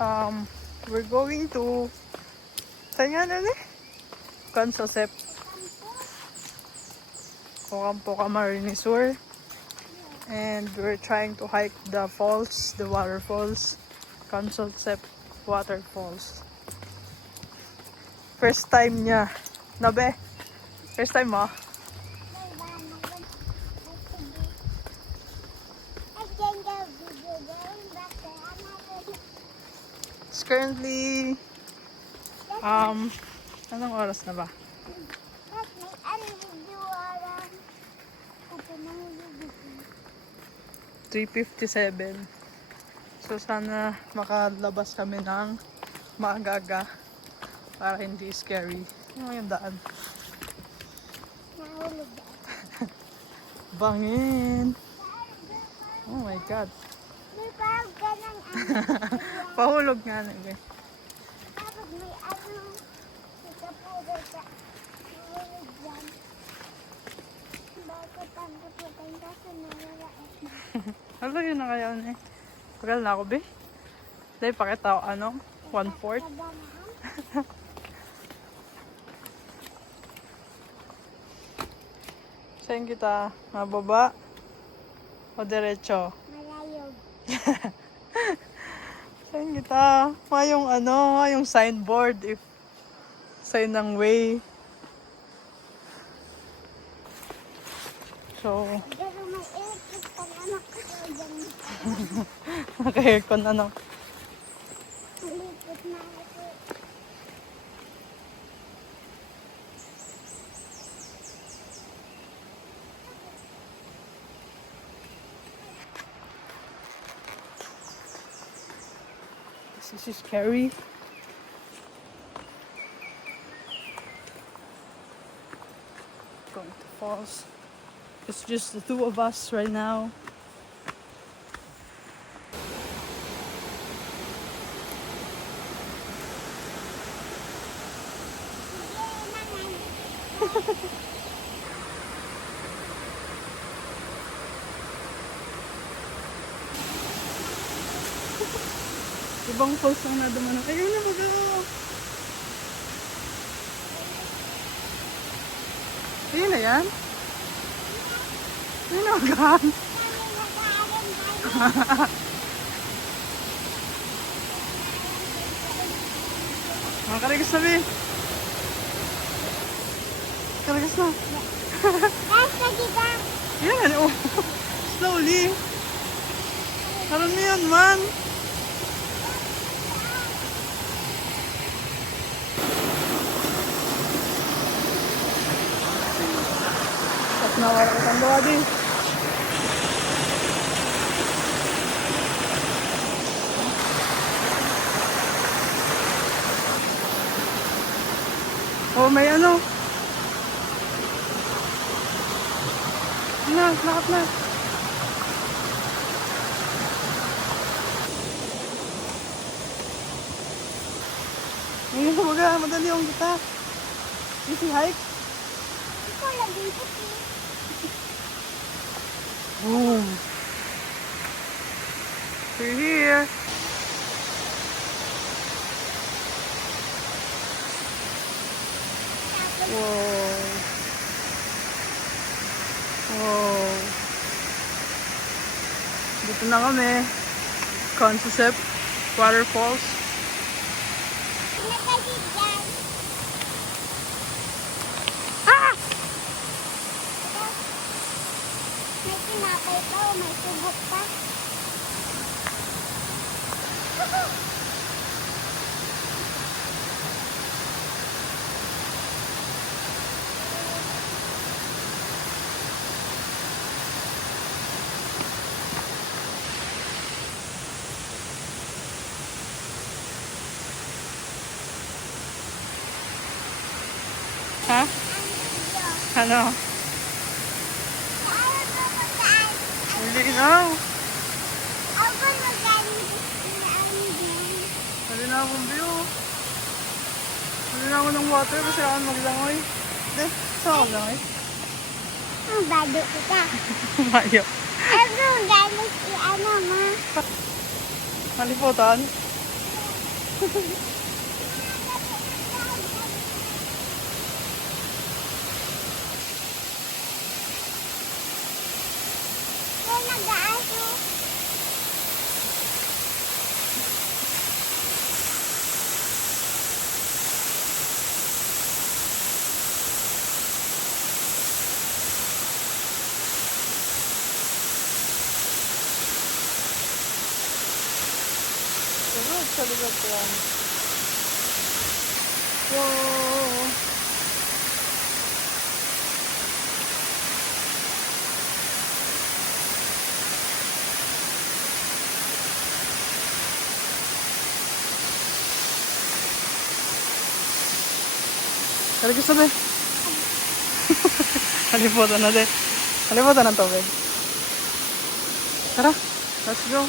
Um, we're going to saan nga na Consosep Ocampo Camarines Sur, and we're trying to hike the falls, the waterfalls, Consosep Waterfalls. First time niya. Nabe? First time mo? It's currently anong oras na ba? 3:57. So sana makalabas kami ng maaga para hindi scary. Ano yung daan? Bangin! Oh my God! Pahulog nga na eh. Ano yun na kaya eh? Pagal na ako be? Dahil pakita ko 1/4. Saan kita? Mababa? O diretso? Malayo. Saan kita? Yung signboard. If sign ng way. So, Pero may electric pang anak ko dyan. naka-aircon Malipot na ako. This is scary. Going to falls. It's just the two of us right now. Ibang falls lang na dumanak. Ayun na baga. Ayun na yan. Ayun na baga. Makakarigas na be. Karigas na. Basta kita. Yan, oh. Slowly. Parang yun, man. At nawala ka ang bawa din. Oh, may ano. Lakat na. Ngayon na baga, madali yung kita. Easy hike. Ikaw lagi puti. Boom. We're here. Whoa. Whoa. Dito na kami. Consosep Waterfalls. Nakasit dyan. Ah! May tinapay pa o may tubok pa. Ha? Ano? Saan ba magkaan? Hindi na. Ako magaling dyan. Hali na akong view. Hali na ako ng water kasi ako maglangoy. Hindi, saan ako langoy? Ang bado kita. Mayo. Ako galing si ano ma. Maliputan. May nag-aaso. Sunod sa lugar ko yan. Wow! Halika sabi. Haliputan na din. Haliputan ng tubig. Tara, let's go.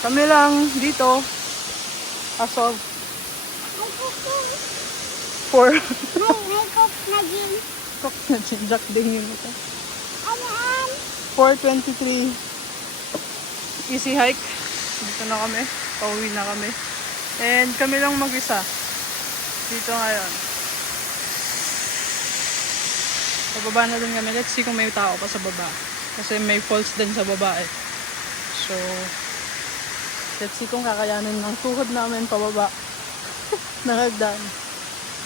Kami lang dito. As of May kuko. 4. May cook na gin. Cook na Jack din yun ito. Ano an? 4:23. Easy hike. Dito na kami. Pauwi na kami. And kami lang mag-isa. Dito ngayon. Pababa na din kami. Let's see kung may tao pa sa baba. Kasi may falls din sa baba eh. So, let's see kung kakayanin ng tuhod namin pababa. ng hagdan.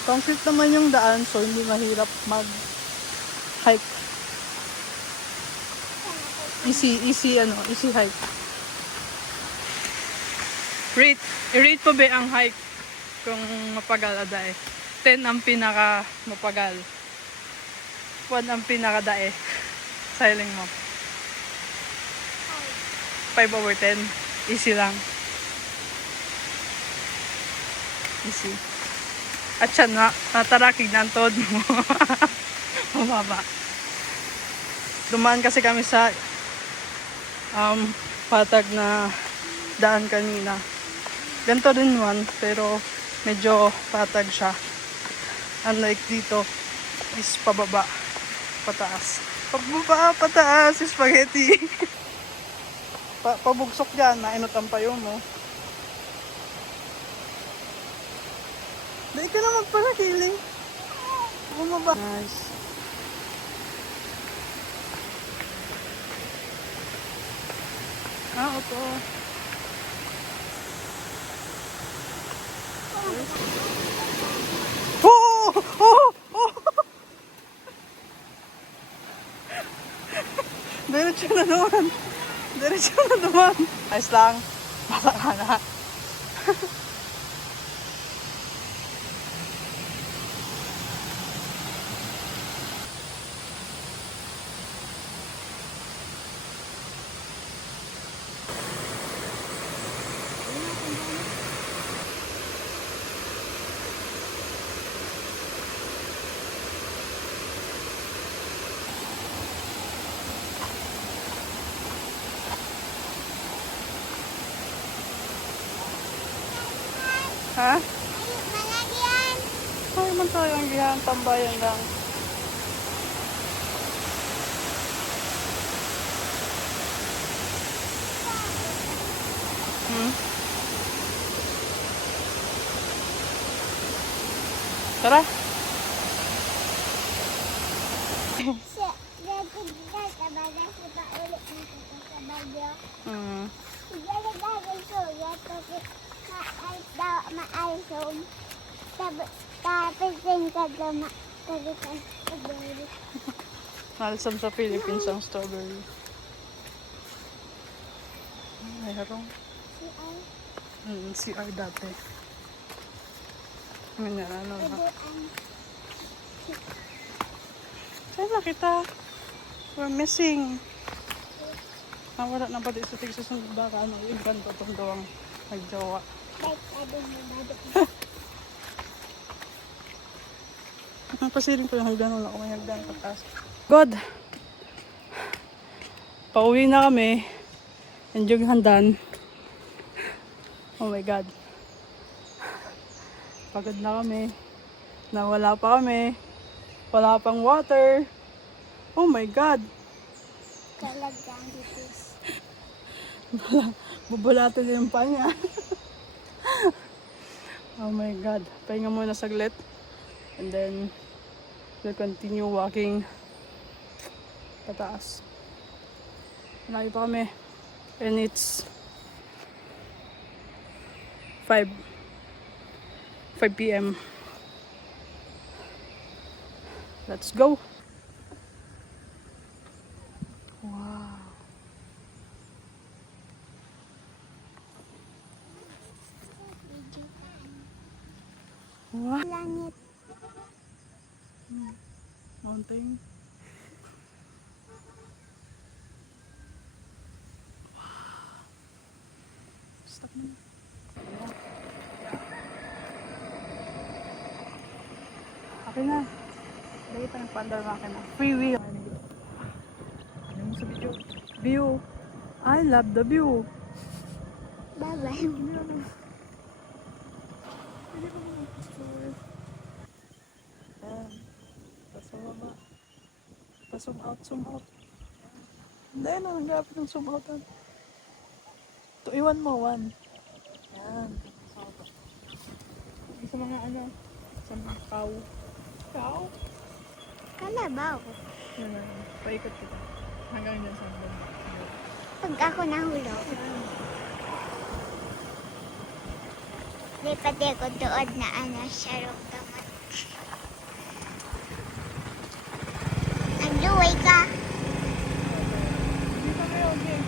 Concrete naman yung daan, so hindi mahirap mag-hike. Easy hike. I-rate po ba ang hike kung mapagal adae? 10 ang pinaka mapagal. 1 ang pinaka dae. Sailing mo. 5/10. Easy lang. Easy. At siya na, natarakig na ang tod mo. Mababa. Dumaan kasi kami sa patag na daan kanina. Ganito din man, pero medyo patag siya. Unlike dito, is pababa, pataas. Pababa, pataas, spaghetti. Pabugsok dyan, nainot ang payo mo. Dahil ka na magparakiling. Bumaba. Nice. Ito. Oh! Oh! Oh! Diretso na naman. Diretso na naman. Ayos lang. Baka ka na. Ha? Malagyan. Ay, man tayo ang gihan, tambayan lang. Tara. Siya, dito dito sa baga si paulit nito sa bagyo. Siguro gagawin ko, yato maayos tapos din ka gama kagatan strawberry. Nalisam sa Philippines ang strawberry. Ay, harong. CR dati. Ano na. Saan na kita? We're missing. Wala na pati sa tigsusunod baka ano, iban pa itong dawang nagjawa. Napasirin ko yung hagdan, wala ko may hagdan pataas. God! Pauwi na kami. Enjoy yung handan. Oh my God. Pagod na kami. Nawala pa kami. Wala pang water. Oh my God. Talagang dito. Bubulatin yung pa niya. Oh my God. Pahinga muna saglit. And then, we'll continue walking pataas. Malayo pa kami. And it's 5 p.m. Let's go. Wow. Wow. Langit. Mountain. Stop mo. Okay na. Lagi pa ng pandar makin na. Free wheel. Ano mo sa video? View. I love the view. Bye-bye. Hindi ko na. Hindi ko na. Ayan. Pasok baba. Zoom out, zoom out. Hindi na, ang gapit ng zoom out. Ito, iwan mo, one. Ayan. Sa mga ano, sa mga cow. Cow? Kalabaw. Yan na, paikot kita. Hanggang dyan sa baba. Pag ako nahulog. Di pati ako doon na ano, sarong gamot. Nagluway ka. Hindi pa kayo, okay.